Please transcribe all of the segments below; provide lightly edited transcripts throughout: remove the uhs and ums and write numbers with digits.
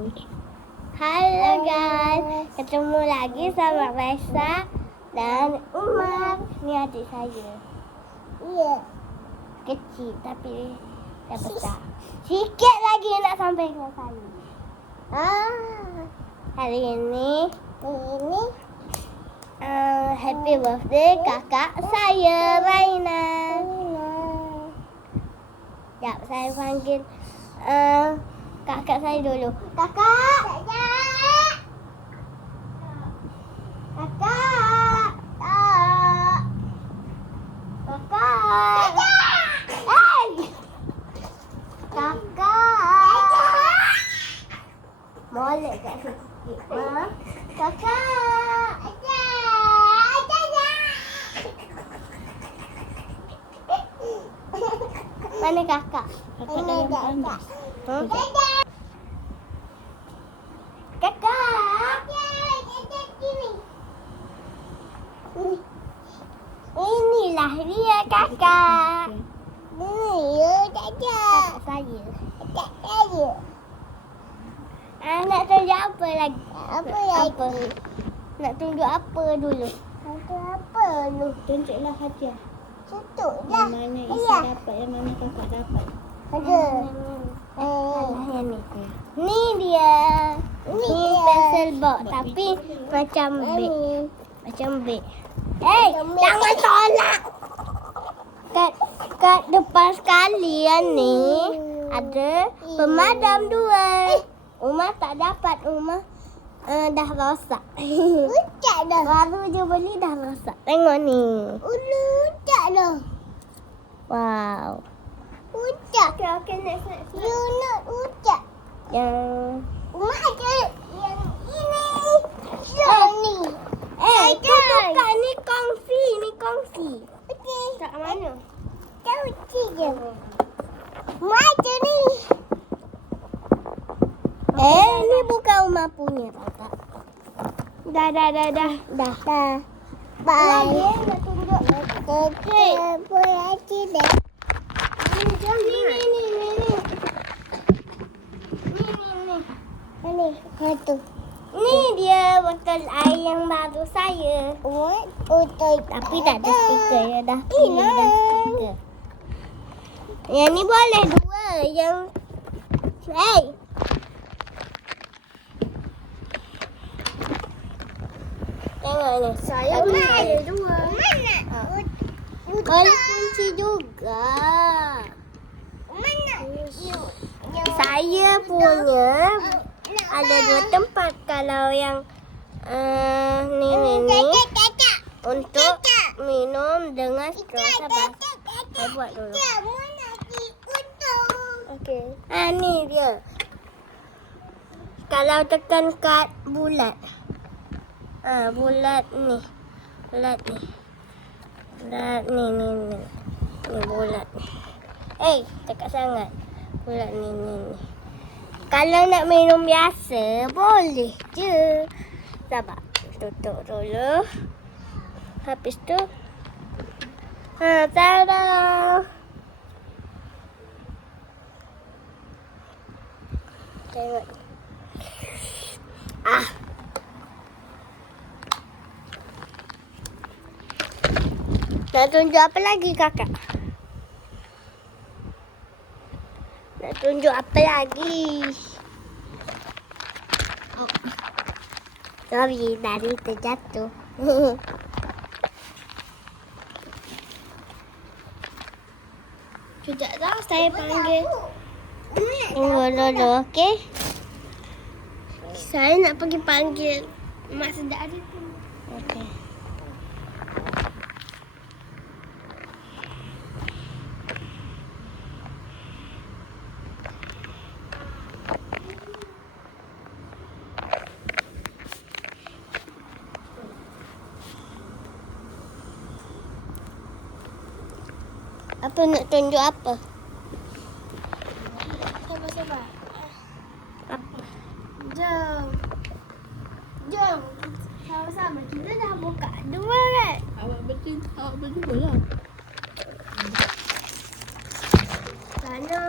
Halo guys, ketemu lagi sama Raisa dan Umar. Ini adik saya. Iya. Kecil tapi dah besar. Sikit lagi nak sampai ke saya. Hari ini happy birthday kakak saya Raina. Sekejap saya panggil kakak saya dulu. Kakak. Kakak. Kakak. Hey. Kakak. Molek kat sikit. Kakak. Mana kakak? Kakak dalam panas. Kakak. Inilah dia kakak. Kakak saya. Nak tunjuk apa lagi? Apa? Nak tunjuk apa dulu? Tunjuklah hadiah. Tunjuklah. Yang mana Isa dapat, yang mana kakak dapat. Ada. Yang ni. Ni dia. Ni pencil box tapi macam beg. Macam beg. Jangan tolak. Kat depan sekalian ni ada pemadam 2. Umar tak dapat. Umar dah rosak. Ucap dah. Baru je beli dah rosak. Tengok ni. Ucap dah. Wow. Ucap. Okay, next. You not ucap. Yang Umar ada yang ini. Yang ni. Bukan ni kongsi. Okey. Tak mana? Tak uci je. Macam ni. Ni bukan Umar punya kakak. Dah. Bye. Lagi nak tunjuk. Okey. Boleh dah. Ni. Satu. Ni dia botol air yang baru saya. Botol. Tapi tak ada stiker ya dah. Ini dah stiker. Yang ni boleh 2. Yang tengok ni. Saya boleh 2. Mana? Boleh kunci juga. Mana? Saya punya ada 2 tempat. Kalau yang ni untuk minum dengan straw. Sabar. Saya buat dulu. Okey. Ni dia. Kalau tekan kad bulat. Bulat ni. Ni bulat. Cakap sangat. Bulat ni. Kalau nak minum biasa, boleh je. Sabar. Tutup dulu. Habis tu. Tada. Tengok. Nak tunjuk apa lagi kakak? Nak tunjuk apa lagi? Sorry, tadi terjatuh. Sekejap dah, saya panggil. Tunggu dulu, okey? Saya nak pergi panggil Mak Sedari tu. Okey. Apa nak tunjuk apa? Sabar. Apa? Jom. Sama-sama. Kita dah buka 2 kan? Awak berdua lah. Sana.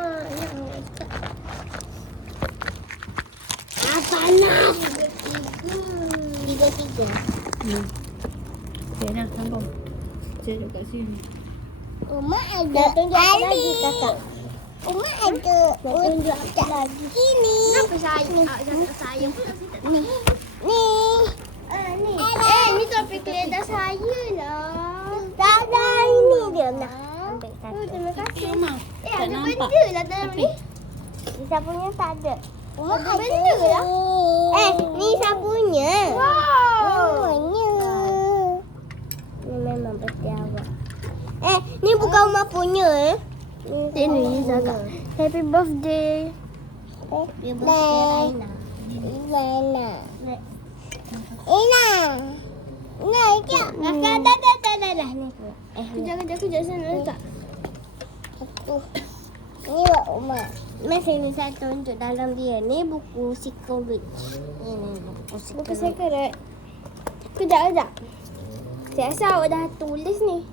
tiga. Okay, nak sambung. Saya dekat sini. Uma ada lagi kakak. Uma ada tunjuk lagi. Ini. Kenapa saya pula Ni. Ni. Ni. ni topik keledar saya lah. Tak ada ini dia nak. Ambil satu. Terima kasih. Mak, tak Ada nampak. benda lah dalam ni. Ni sapunya tak ada. Uma Ada benda lah. ni sapunya. Wow. Semuanya. Ni memang peti awak. Ni bukan Uma punya Ini Zaga. Happy birthday. Happy birthday Raina. Ina. Ina, ikut. Kakak dah. Ni. Kejap sana letak. Ni buat Uma. Masih ni saya tunjuk dalam dia. Ni buku Secret. Ini buku Buku Secret. secret. Kejap. Saya rasa awak dah tulis ni.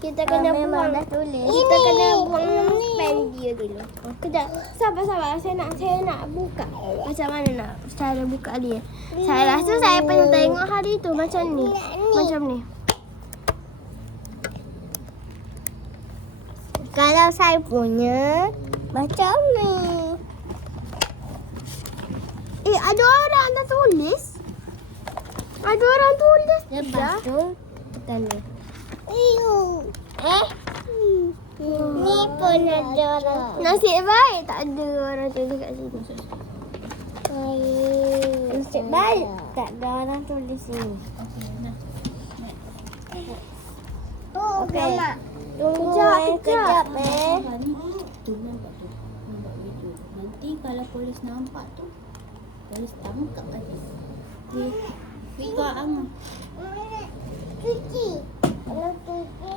Kita kena memang buang. dah tulis. Kita kena buang pen dia dulu. Kejap. Sabar. Saya nak buka. Macam mana nak cara buka dia. Saya rasa saya pernah tengok hari tu macam ni. Macam ni. Kalau saya punya macam ni. Ada orang dah tulis. Ada orang tulis. Lepas tu kita ni. Ni pun ada orang. Nasib baik tak ada orang tulis kat sini. Nasib baik tak ada orang tulis ni. Okey. Tunggu kejap Tu nampak tu. Nampak video. Nanti kalau polis nampak tu, polis tangkap aja. Kita ang. Cuci. Kalau cuci.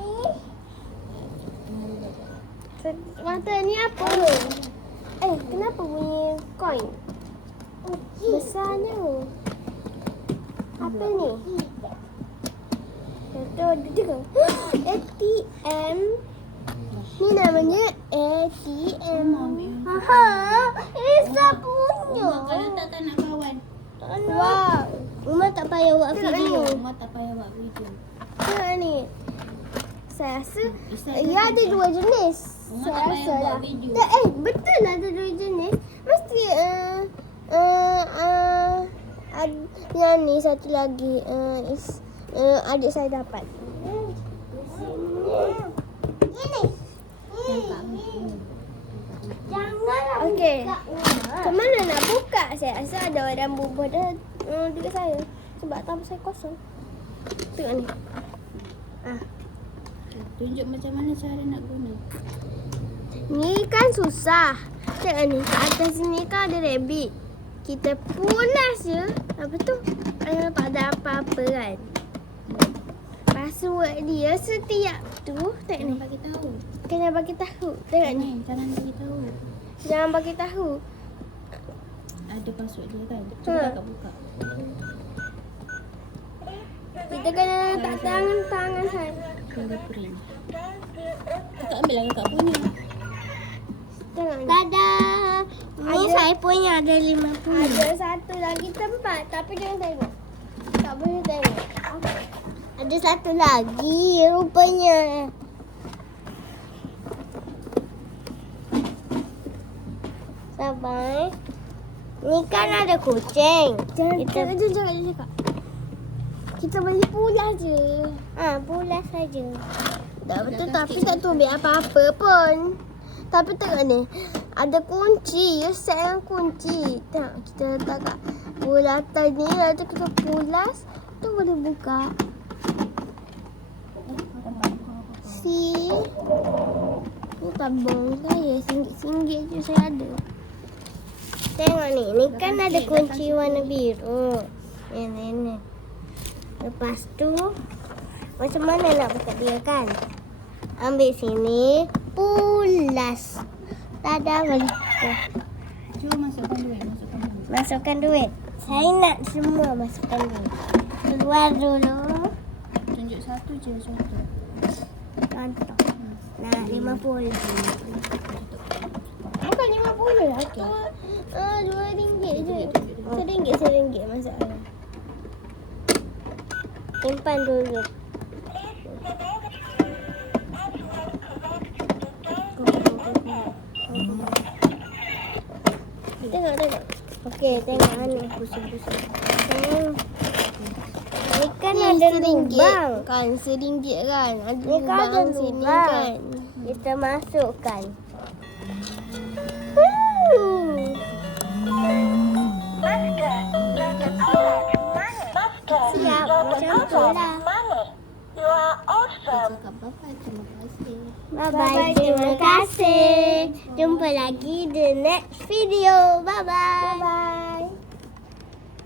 Mata ni apa? Kenapa bunyi koin? Besarnya. Apa ni? Satu, dua, ATM. Ni namanya ATM. Isa punya. Kalau tak nak kawan. Wow. Uma tak payah buat Tengok video. Mak tak payah buat video. Tengok ni. Saya rasa Isa ia ada dua jenis. Uma Saya tak payah rasa buat lah. video. Betul lah ada dua jenis. Mesti yang ni satu lagi adik saya dapat. Janganlah. Okey. Macam mana nak buka? Saya rasa ada orang bubuh dah dekat saya. Sebab tangan saya kosong. Tengok ni. Tunjuk macam mana cara nak guna. Ni kan susah. Tengok ni. Kat atas sini kan ada rabbit. Kita pulas je. Apa tu? Tak ada apa-apa kan. Password dia setiap tu. Tengok ni. Jangan bagi tahu. Kena bagi tahu. Tengok ni. Jangan bagi tahu. Jangan bagi tahu. Ada password dia kan. Cuba kakak buka. Kita kena letak tangan saya. Fingerprint. Kakak ambil lah kakak punya. Tengok ni. Dadah. Ni saya punya ada 50. Ada satu lagi tempat. Tapi jangan tengok. Tak boleh tengok. Ada satu lagi rupanya. Sabar. Ni kan ada kucing. Jangan cakap. Kita boleh pulas je. Pulas saja. Tak betul tapi tak tu ambil apa-apa pun. Tapi tengok ni. Ada kunci. Ya set dengan kunci. Tengok kita letak kat bulatan ni. Lepas tu kita pulas. Tu boleh buka. See. Ni tabung saya. RM1 je saya ada. Tengok ni. Ni kan ada kunci warna biru. Ni. Lepas tu macam mana nak buka dia kan? Ambil sini. Pulas. Tak ada balik. Cuba masukkan duit. Masukkan duit. Saya nak semua masukkan duit. Keluar dulu. Tunjuk satu je contoh. Contoh. Nah, 50. Bukan RM50 lah. Tu RM2 je. RM1 masalah. Simpan dulu. Tengok. Okey, tengok anu. Tengok. Ni kan ada lubang. Kan, RM1 kan. Ada Ni kan ada lubang sini lubang. kan. Kita masukkan. Siap, macam tu lah. Cakap bye-bye. Terima kasih. Bye-bye, terima kasih. Jumpa lagi di next video. Bye-bye.